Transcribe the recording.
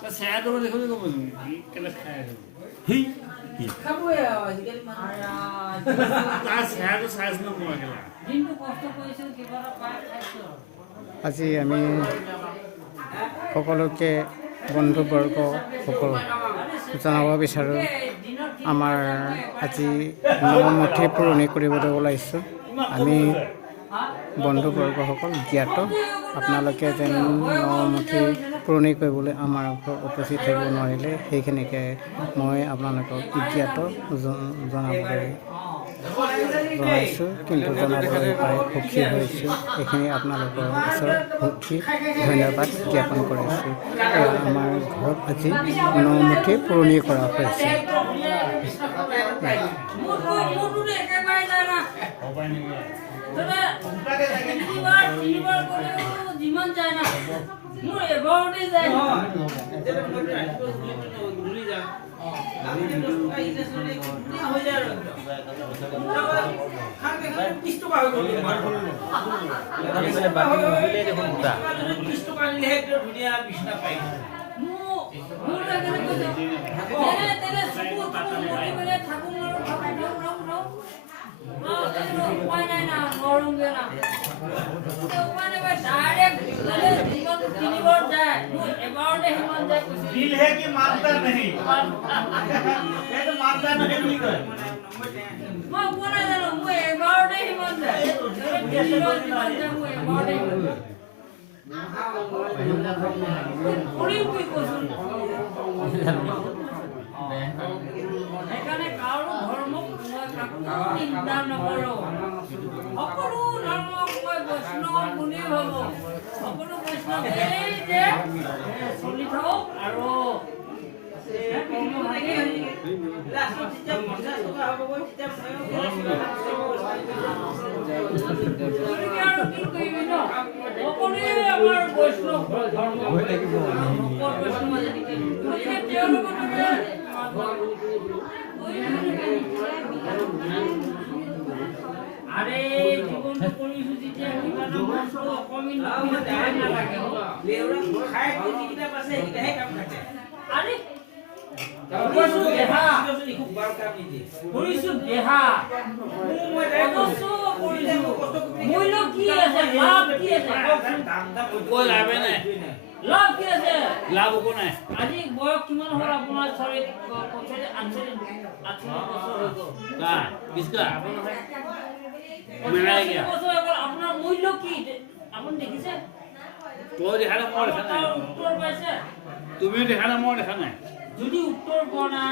চেহেৰাটো দেখোন ক'ব কেলে খাই সেই খাবই আৰু আজিকালি তাৰ চেহেৰাটো চাইজ নকৰা কেলা দিনটো কষ্ট কৰিছোঁ কিবা এটা পাই খাইছোঁ আজি আমি সকলোকে বন্ধুবৰ্গ সকলো জনাব বিচাৰোঁ আমাৰ আজি নমুঠি পুৰণি কৰিবলৈ ওলাইছোঁ আমি বন্ধুবৰ্গসকল জ্ঞাত আপোনালোকে যেন নমুঠি পুৰণি কৰিবলৈ আমাৰ ওপৰত উপস্থিত থাকিব নোৱাৰিলে সেইখিনিকে মই আপোনালোকক জ্ঞাত জনাবলৈ জনাইছোঁ কিন্তু জনাবলৈ পাই সুখী হৈছোঁ এইখিনি আপোনালোকৰ ওচৰত সুখী ধন্যবাদ জ্ঞাপন কৰিছোঁ আমাৰ ঘৰত আজি নমুঠি পুৰণি কৰা হৈছে दिल है कि मानता नहीं ये तो मानता नहीं भी कर मैं बोला ना मैं एबाउट ही मन है এখানে কারো ধর্ম চিন্তা নকৰো সকলো ধৰ্ম মই বৈষ্ণৱ মুনি হব সকলো বৈষ্ণৱেই যে চলি থাকক আৰু আমাৰ বৈষ্ণৱ ধৰ্ম আৰে জীবনটো কৰিছো যেতিয়া কিবা এটা বস্তু অকমিন নালাগে লেউৰা খাই যিকিটা পাছে সেইটাহে কাম থাকে আৰে কৰিছো দেহা খুব বাৰ কাম নিদিয়ে কৰিছো দেহা মই কৰিছো মূল্য কি আছে লাভ কি আছে কৈ লাভে নাই লাভ কি আছে লাভ একো নাই আজি বয়স কিমান হ'ল আপোনাৰ শৰীৰ পথে 48 বছৰ হৈ গ'ল কা কিসকা মেৰা গয়া আপোনাৰ মূল্য কি আপুনি দেখিছে তই দেখা নাই মই দেখা নাই উত্তৰ পাইছে তুমিও দেখা নাই মই দেখা নাই যদি উত্তৰ পোৱা নাই